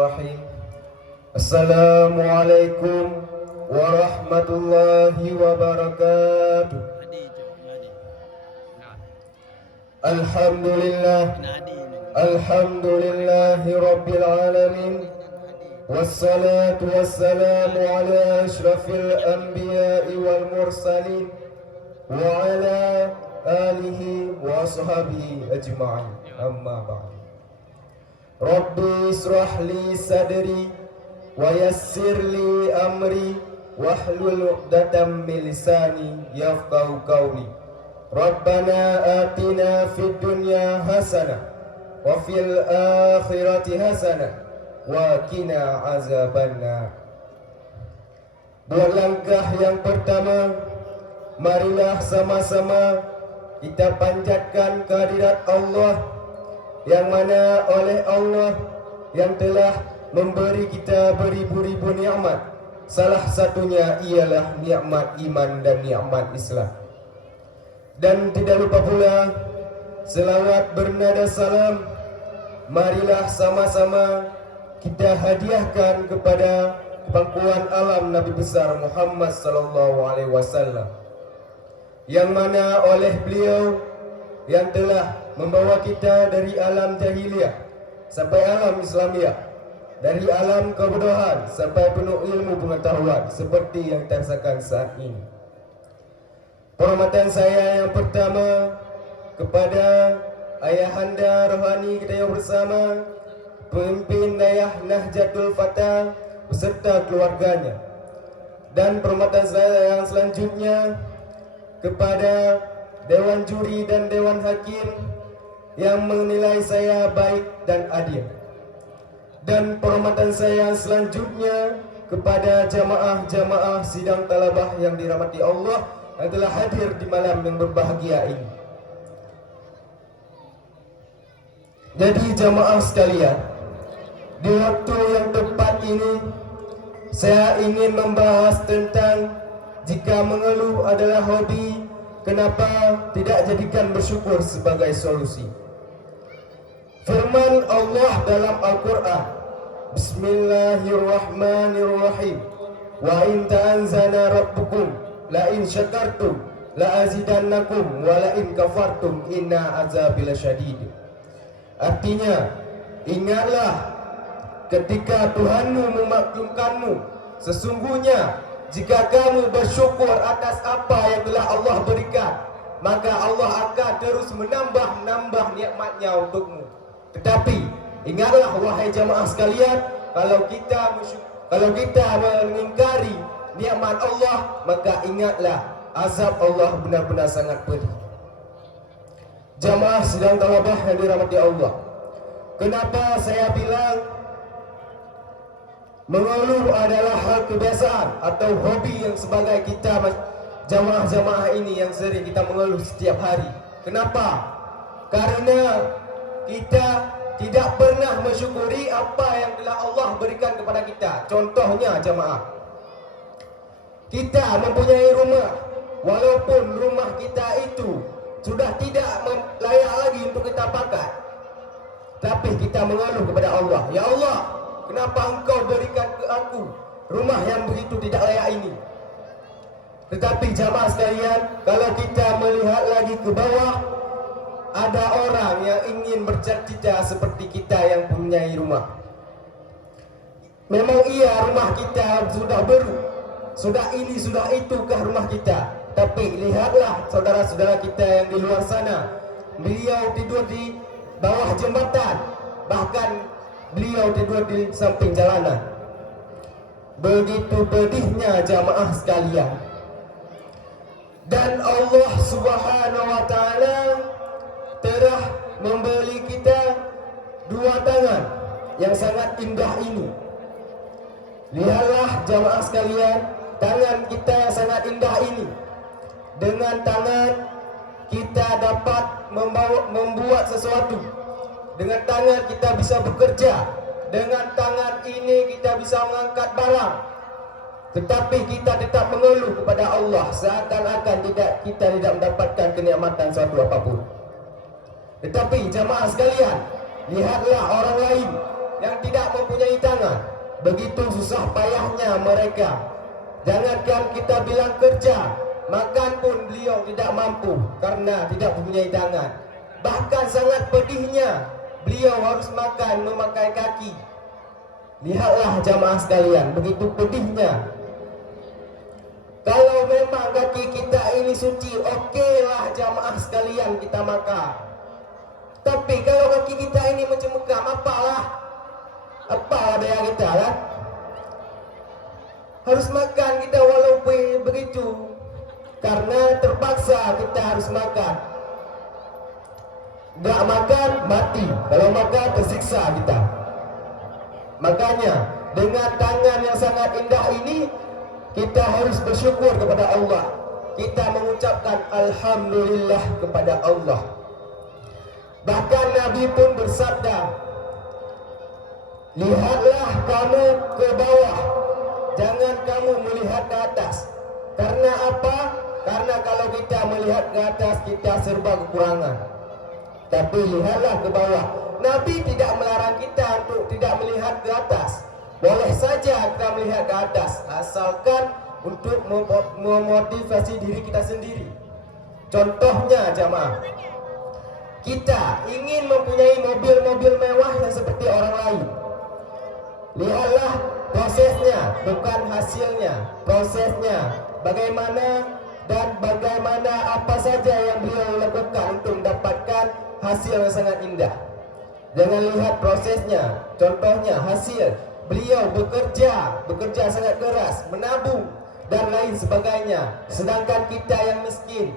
Bismillahirrahmanirrahim. Assalamualaikum warahmatullahi wabarakatuh. Alhamdulillah, alhamdulillahi rabbil alamin. Wassalatu wassalamu ala ashrafil anbiya'i wal mursalin wa ala alihi wa ashabihi ajma'in. Amma ba'd. Rabbi israh li sadri wa yassir li amri wahlul 'uqdatam min lisani yafqahu qawli. Rabbana atina fid dunya hasanah wa fil akhirati hasanah wa qina azabannar. Buat langkah yang pertama, marilah sama-sama kita panjatkan kehadirat Allah, yang mana oleh Allah yang telah memberi kita beribu-ribu nikmat. Salah satunya ialah nikmat iman dan nikmat Islam. Dan tidak lupa pula selawat bernada salam, marilah sama-sama kita hadiahkan kepada pangkuan alam Nabi besar Muhammad sallallahu alaihi wasallam, yang mana oleh beliau yang telah membawa kita dari alam jahiliyah sampai alam Islamiyah, dari alam kebodohan sampai penuh ilmu pengetahuan seperti yang tersaksikan saat ini. Penghormatan saya yang pertama kepada ayahanda rohani kita yang bersama, pemimpin Dayah Nahdlatul Fatah beserta keluarganya. Dan penghormatan saya yang selanjutnya kepada Dewan Juri dan Dewan Hakim yang menilai saya baik dan adil. Dan penghormatan saya selanjutnya kepada jamaah-jamaah sidang talabah yang dirahmati Allah yang telah hadir di malam yang berbahagia ini. Jadi jamaah sekalian, di waktu yang tepat ini saya ingin membahas tentang jika mengeluh adalah hobi, kenapa tidak jadikan bersyukur sebagai solusi. Firman Allah dalam Al-Quran, Bismillahirrahmanirrahim. Wa in ta'anzana rabbukum la in syakartum la azidannakum wa la in kafartum inna azabi lasyadid. Artinya, ingatlah ketika Tuhanmu memaklumkanmu, sesungguhnya jika kamu bersyukur atas apa yang telah Allah berikan, maka Allah akan terus menambah nikmatnya untukmu. Tetapi ingatlah wahai jamaah sekalian, kalau kita mengingkari nikmat Allah, maka ingatlah azab Allah benar-benar sangat pedih. Jamaah sidang talabah yang dirahmati Allah, kenapa saya bilang mengeluh adalah hal kebiasaan atau hobi yang sebagai kita jamaah-jamaah ini yang sering kita mengeluh setiap hari? Kenapa? Karena kita tidak pernah mensyukuri apa yang telah Allah berikan kepada kita. Contohnya jamaah, kita mempunyai rumah, walaupun rumah kita itu sudah tidak layak lagi untuk kita pakai, tapi kita mengeluh kepada Allah, ya Allah, kenapa engkau berikan ke aku rumah yang begitu tidak layak ini? Tetapi jamaah sekalian, kalau kita melihat lagi ke bawah, ada orang yang ingin bercita-cita seperti kita yang mempunyai rumah. Memang iya, rumah kita sudah baru, sudah ini, sudah itukah rumah kita. Tapi lihatlah saudara-saudara kita yang di luar sana, beliau tidur di bawah jembatan, bahkan beliau tidur di samping jalanan. Begitu pedihnya jamaah sekalian. Dan Allah Subhanahu wa taala telah memberi kita dua tangan yang sangat indah ini. Lihatlah jamaah sekalian, tangan kita yang sangat indah ini. Dengan tangan kita dapat membuat sesuatu. Dengan tangan kita bisa bekerja. Dengan tangan ini kita bisa mengangkat barang. Tetapi kita tetap mengeluh kepada Allah, seakan-akan kita tidak mendapatkan kenikmatan suatu apapun. Tetapi jamaah sekalian, lihatlah orang lain yang tidak mempunyai mempunyai tangan. Begitu susah payahnya mereka. Jangankan kita bilang kerja, makan pun beliau tidak mampu karena tidak mempunyai tangan. Bahkan sangat pedihnya, beliau harus makan memakai kaki. Lihatlah jamaah sekalian, begitu pedihnya. Kalau memang kaki kita ini suci, okeylah jamaah sekalian kita makan. Tapi kalau kaki kita ini mencemekam, apalah daya kita lah. Harus makan kita walaupun begitu, karena terpaksa kita harus makan. Gak makan mati, kalau makan tersiksa kita. Makanya dengan tangan yang sangat indah ini, kita harus bersyukur kepada Allah. Kita mengucapkan Alhamdulillah kepada Allah. Bahkan Nabi pun bersabda, lihatlah kamu ke bawah, jangan kamu melihat ke atas. Karena apa? Karena kalau kita melihat ke atas, kita serba kekurangan. Tapi lihatlah ke bawah. Nabi tidak melarang kita untuk tidak melihat ke atas. Boleh saja kita melihat ke atas, asalkan untuk memotivasi diri kita sendiri. Contohnya jamaah, kita ingin mempunyai mobil-mobil mewah yang seperti orang lain. Lihatlah prosesnya, bukan hasilnya. Prosesnya, bagaimana dan bagaimana apa saja yang beliau lakukan untuk mendapatkan hasil yang sangat indah. Jangan lihat prosesnya, contohnya hasil. Beliau bekerja sangat keras, menabung dan lain sebagainya. Sedangkan kita yang miskin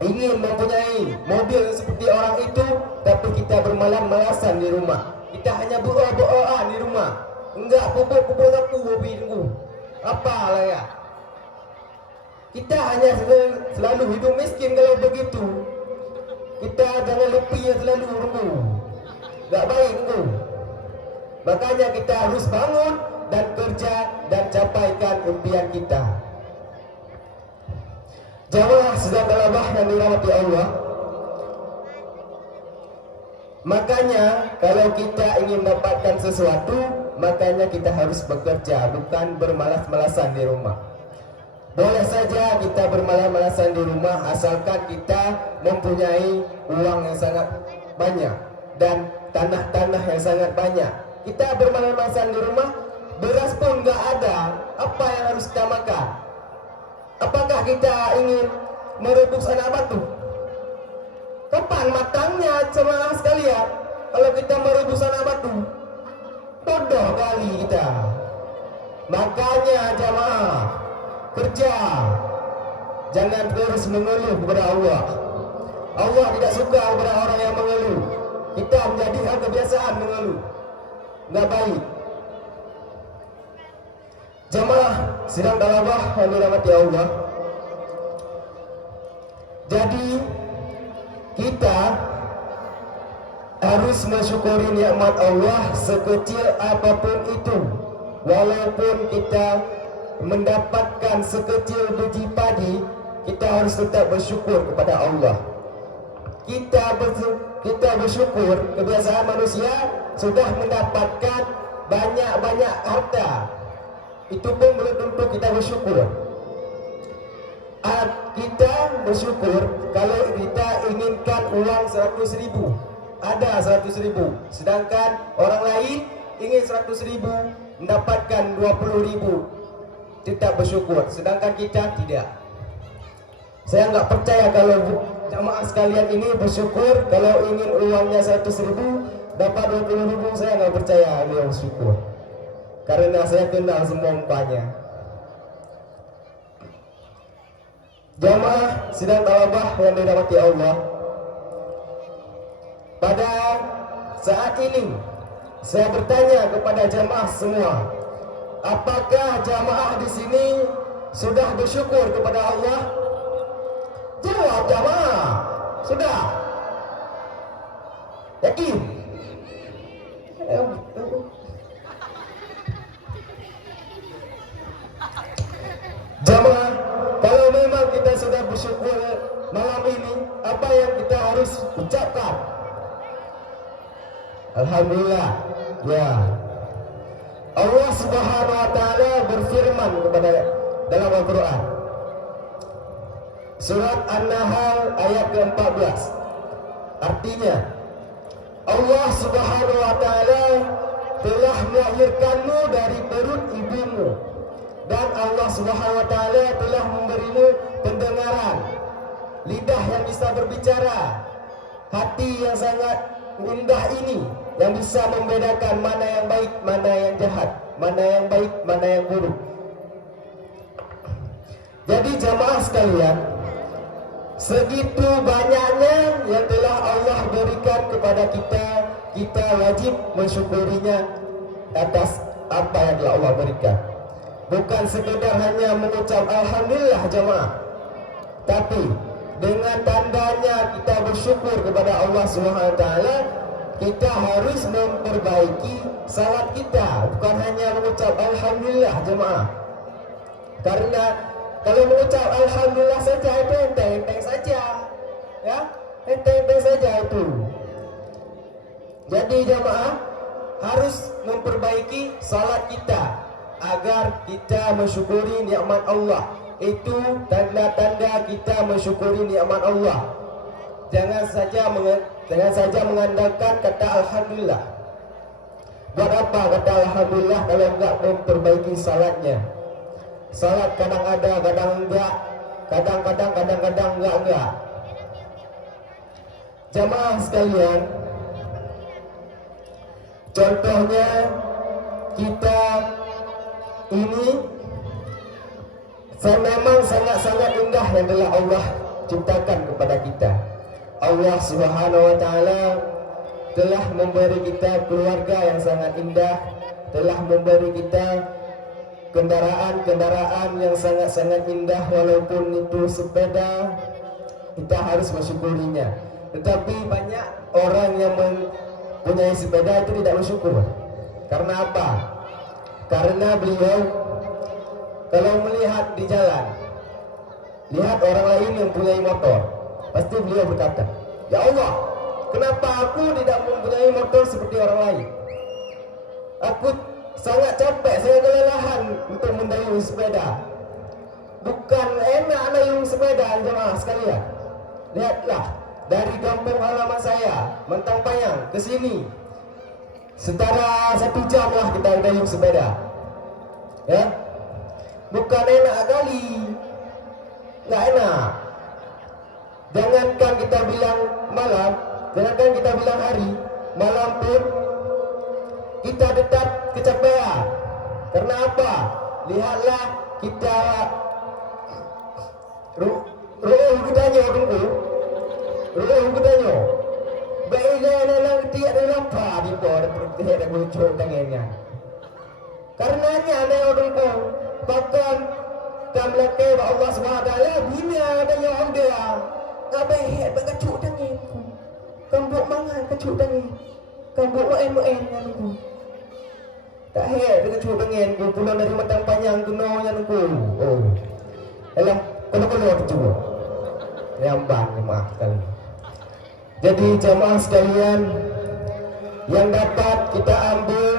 ingin mempunyai mobil seperti orang itu, tapi kita bermalas-malasan di rumah. Kita hanya berdoa di rumah. Enggak pupuk sapu hobi tunggu. Apa lah ya? Kita hanya selalu hidup miskin kalau begitu. Kita jangan lupa selalu tunggu. Enggak baik tunggu. Makanya kita harus bangun dan kerja dan capaikan impian kita. Jamaah sedang talabah yang dirahmati Allah. Makanya kalau kita ingin mendapatkan sesuatu, makanya kita harus bekerja, bukan bermalas-malasan di rumah. Boleh saja kita bermalas-malasan di rumah asalkan kita mempunyai uang yang sangat banyak dan tanah-tanah yang sangat banyak. Kita bermalas-malasan di rumah, beras pun nggak ada, apa yang harus kita makan? Apakah kita ingin merebus anak batu? Kapan matangnya jemaah sekalian? Kalau kita merebus anak batu, bodoh kali kita. Makanya jemaah, kerja, jangan terus mengeluh kepada Allah. Allah tidak suka kepada orang yang mengeluh. Kita menjadi hal kebiasaan mengeluh, nggak baik. Jamaah sidang talabah yang dirahmati Allah. Jadi kita harus mensyukuri nikmat Allah sekecil apapun itu. Walaupun kita mendapatkan sekecil biji padi, kita harus tetap bersyukur kepada Allah. Kita bersyukur, kebiasaan manusia sudah mendapatkan banyak-banyak harta. Itu pun belum tentu kita bersyukur. Kita bersyukur kalau kita inginkan uang 100.000, ada 100.000. Sedangkan orang lain ingin 100.000, mendapatkan 20.000. Tetap bersyukur, sedangkan kita tidak. Saya nggak percaya kalau jamaah sekalian ini bersyukur kalau ingin uangnya 100.000 dapat 20.000. Saya nggak percaya dia bersyukur, karena saya kenal semua umpanya. Jamaah sidang talabah yang dirahmati Allah, pada saat ini saya bertanya kepada jamaah semua, apakah jamaah di sini sudah bersyukur kepada Allah? Jawab jamaah, sudah. Yakin? Jamaah, kalau memang kita sudah bersyukur malam ini, apa yang kita harus ucapkan? Alhamdulillah. Ya. Subhanahu wa taala berfirman kepada dalam Al-Qur'an. Surat An-Nahl ayat ke-14. Artinya, Allah Subhanahu wa taala telah melahirkanmu dari perut ibumu, dan Allah Subhanahu wa taala telah memberimu pendengaran, lidah yang bisa berbicara, hati yang sangat indah ini yang bisa membedakan mana yang baik, mana yang jahat, mana yang baik, mana yang buruk. Jadi jamaah sekalian, segitu banyaknya yang telah Allah berikan kepada kita, kita wajib mensyukurinya atas apa yang telah Allah berikan. Bukan sekedar hanya mengucap alhamdulillah jamaah, tapi dengan tandanya kita bersyukur kepada Allah Subhanahu wa taala, kita harus memperbaiki salat kita, bukan hanya mengucap alhamdulillah jemaah. Karena kalau mengucap alhamdulillah saja itu enteng-enteng saja, ya, enteng-enteng saja itu. Jadi jemaah harus memperbaiki salat kita agar kita mensyukuri nikmat Allah. Itu tanda-tanda kita mensyukuri nikmat Allah. Jangan saja mengandalkan kata alhamdulillah. Buat apa kata alhamdulillah kalau enggak memperbaiki salatnya? Salat kadang ada, kadang enggak, kadang-kadang enggak. Jamaah sekalian, contohnya kita ini memang sangat-sangat indah yang telah Allah ciptakan kepada kita. Allah Subhanahu wa taala telah memberi kita keluarga yang sangat indah, telah memberi kita kendaraan-kendaraan yang sangat-sangat indah, walaupun itu sepeda, kita harus mensyukurinya. Tetapi banyak orang yang mempunyai sepeda itu tidak bersyukur. Karena apa? Karena beliau kalau melihat di jalan, lihat orang lain yang punya motor, pasti beliau berkata, "Ya Allah, kenapa aku tidak mempunyai motor seperti orang lain? Aku sangat capek, saya kelelahan untuk mendayung sepeda. Bukan enak dayung sepeda, jemaah sekalian. Lihatlah, dari kampung halaman saya, Mentang Payang, ke sini, setara 1 jam lah kita dayung sepeda. Ya, bukan enak kali, nggak enak. Jangankan kita bilang malam, jangankan kita bilang hari, malam pun kita tetap kecapean. Karena apa? Lihatlah kita ruh kita nyo tunggu, ruh kita nyo. Baiklah dalam tiap dalam apa di bawah pergi ada bocor tangannya. Karenanya ada orang tunggu, bahkan tamlake Allah Subhanahu wa taala bina ada yang dia. Ngabai head berkecuk tangan. Kambuk mangan kecuk tangan. Kambuk moen aku. Tak head berkecuk tangan ku pulang dari Mentang Payang tu no yang ku. Oh. Elah, kalau kecuk. Nyambang maafkan. Jadi jamaah sekalian, yang dapat kita ambil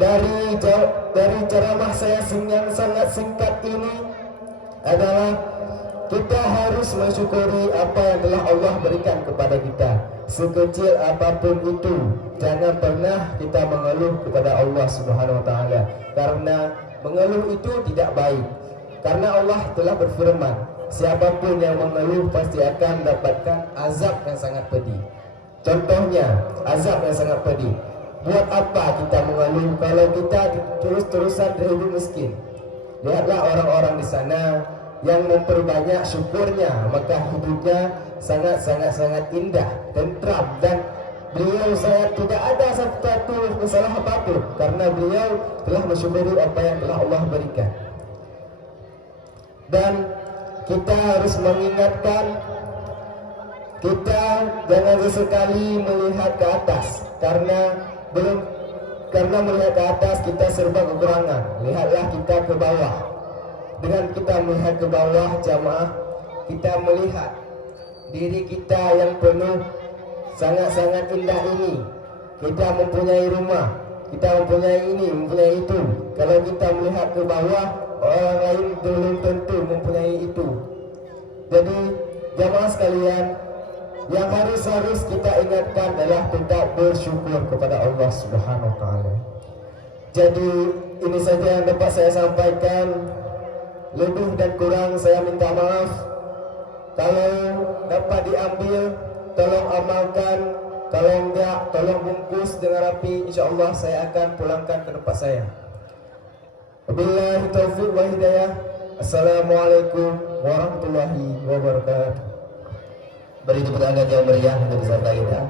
dari ceramah saya yang sangat singkat ini adalah kita harus mensyukuri apa yang telah Allah berikan kepada kita. Sekecil apapun itu, jangan pernah kita mengeluh kepada Allah Subhanahu wa taala, karena mengeluh itu tidak baik. Karena Allah telah berfirman, siapapun yang mengeluh pasti akan mendapatkan azab yang sangat pedih. Contohnya, azab yang sangat pedih. Buat apa kita mengeluh kalau kita terus-terusan hidup miskin? Lihatlah orang-orang di sana yang memperbanyak syukurnya, maka hidupnya sangat indah, tentram, dan beliau saya tidak ada satu masalah apapun karena beliau telah mensyukuri apa yang telah Allah berikan. Dan kita harus mengingatkan, kita jangan sesekali melihat ke atas, karena melihat ke atas kita serba kekurangan. Lihatlah kita ke bawah. Dengan kita melihat ke bawah jamaah, kita melihat diri kita yang penuh sangat-sangat indah ini. Kita mempunyai rumah, kita mempunyai ini, mempunyai itu. Kalau kita melihat ke bawah, orang lain belum tentu mempunyai itu. Jadi jamaah sekalian, yang harus kita ingatkan adalah tetap bersyukur kepada Allah Subhanahu wa taala. Jadi ini saja yang dapat saya sampaikan. Lebih dan kurang saya minta maaf. Kalau dapat diambil, tolong amalkan. Kalau enggak, tolong bungkus dengan rapi. InsyaAllah saya akan pulangkan ke tempat saya. Wabillahi taufiq wa hidayah. Assalamualaikum warahmatullahi wabarakatuh. Beri tepuk tangan yang meriah untuk peserta kita.